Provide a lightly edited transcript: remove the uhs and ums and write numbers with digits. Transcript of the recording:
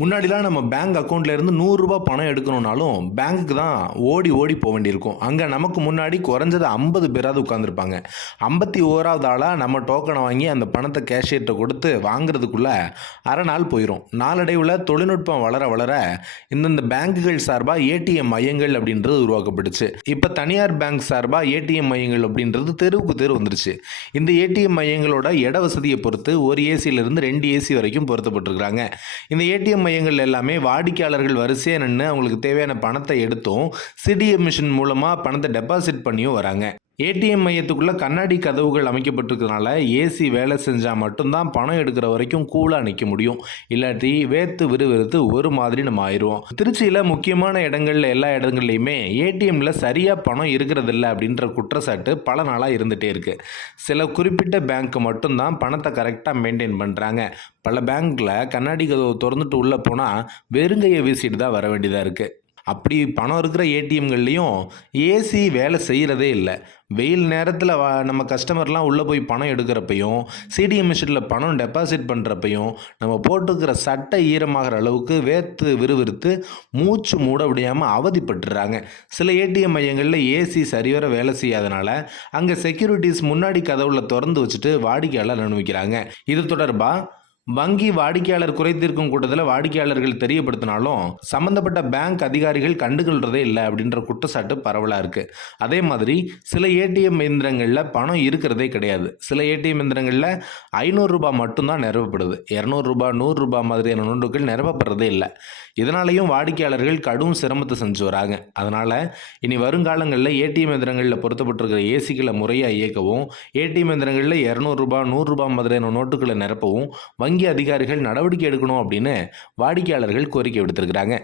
முன்னாடிலாம் நம்ம பேங்க் அக்கௌண்ட்ல இருந்து ரூ. 100 பணம் எடுக்கணும்னாலும் பேங்க்குக்கு தான் ஓடி ஓடி போக வேண்டியிருக்கும். அங்கே நமக்கு முன்னாடி குறைஞ்சது 50 பேராவது உட்காந்துருப்பாங்க. 51வது ஆளாக நம்ம டோக்கனை வாங்கி அந்த பணத்தை கேஷியர்கிட்ட கொடுத்து வாங்குறதுக்குள்ள அரை நாள் போயிடும். நாளடைவில் தொழில்நுட்பம் வளர வளர இந்தந்த பேங்குகள் சார்பாக ஏடிஎம் மையங்கள் அப்படின்றது உருவாக்கப்பட்டுச்சு. இப்போ தனியார் பேங்க் சார்பாக ஏடிஎம் மையங்கள் அப்படின்றது தெருவுக்கு தெரு வந்துருச்சு. இந்த ஏடிஎம் மையங்களோட இட வசதியை பொறுத்து ஒரு ஏசியிலிருந்து 2 ஏசி வரைக்கும் பொருத்தப்பட்டிருக்கிறாங்க. இந்த ஏடிஎம் மையங்கள் எல்லாமே வாடிக்கையாளர்கள் வரிசையாக நின்று அவங்களுக்கு தேவையான பணத்தை எடுத்தும் சிடிஎம் மிஷின் மூலமாக பணத்தை டெபாசிட் பண்ணியும் வராங்க. ஏடிஎம் மையத்துக்குள்ள கண்ணாடி கதவுகள் அமைக்கப்பட்டிருக்கிறதுனால ஏசி வேலை செஞ்சால் மட்டும்தான் பணம் எடுக்கிற வரைக்கும் கூலாக நிற்க முடியும். இல்லாட்டி வேத்து விறுவிறுத்து ஒரு மாதிரி நம்ம ஆயிடுவோம். திருச்சியில் முக்கியமான இடங்கள்ல எல்லா இடங்கள்லையுமே ஏடிஎம்ல சரியாக பணம் இருக்கிறதில்ல அப்படின்ற குற்றச்சாட்டு பல நாளாக இருந்துகிட்டே இருக்கு. சில குறிப்பிட்ட பேங்க் மட்டும்தான் பணத்தை கரெக்டாக மெயின்டைன் பண்ணுறாங்க. பல பேங்க்கில் கண்ணாடி கதவை திறந்துட்டு உள்ளே போனால் வெறுங்கையை வீசிட்டு தான் வர வேண்டியதாக இருக்குது. அப்படி பணம் இருக்கிற ஏடிஎம்கள்லேயும் ஏசி வேலை செய்கிறதே இல்லை. வெயில் நேரத்தில் நம்ம கஸ்டமர்லாம் உள்ளே போய் பணம் எடுக்கிறப்பையும் சிடிஎம் மிஷினில் பணம் டெபாசிட் பண்ணுறப்பையும் நம்ம போட்டுக்கிற சட்டை ஈரமாகிற அளவுக்கு வேர்த்து விறுவிறுத்து மூச்சு மூட முடியாமல் அவதிப்பட்டுறாங்க. சில ஏடிஎம் மையங்களில் ஏசி சரிவர வேலை செய்யாதனால அங்கே செக்யூரிட்டிஸ் முன்னாடி கதவுல திறந்து வச்சுட்டு வாடிக்கையாளர் அனுபவிக்கிறாங்க. இது தொடர்பாக வங்கி வாடிக்கையாளர் குறைதீர்க்கும் கூட்டத்தில் வாடிக்கையாளர்கள் தெரியப்படுத்தினாலும் சம்பந்தப்பட்ட பேங்க் அதிகாரிகள் கண்டுகொள்றதே இல்லை அப்படின்ற குற்றச்சாட்டு பரவலாக இருக்குது. அதே மாதிரி சில ஏடிஎம் இயந்திரங்களில் பணம் இருக்கிறதே கிடையாது. சில ஏடிஎம் இயந்திரங்களில் ரூ. 500 மட்டும்தான் நிரப்பப்படுது. ரூ. 200 ரூ. 100 மாதிரியான நோட்டுகள் நிரப்பப்படுறதே இல்லை. இதனாலையும் வாடிக்கையாளர்கள் கடும் சிரமத்தை செஞ்சு வராங்க. அதனால் இனி வருங்காலங்களில் ஏடிஎம் இயந்திரங்களில் பொருத்தப்பட்டிருக்கிற ஏசிகளை முறையாக இயக்கவும், ஏடிஎம் இயந்திரங்களில் ரூ. 200 ரூ. 100 மாதிரியான நோட்டுகளை நிரப்பவும் வங்கி அதிகாரிகள் நடவடிக்கை எடுக்கணும் அப்படின்னு வாடிக்கையாளர்கள் கோரிக்கை விடுத்திருக்கிறாங்க.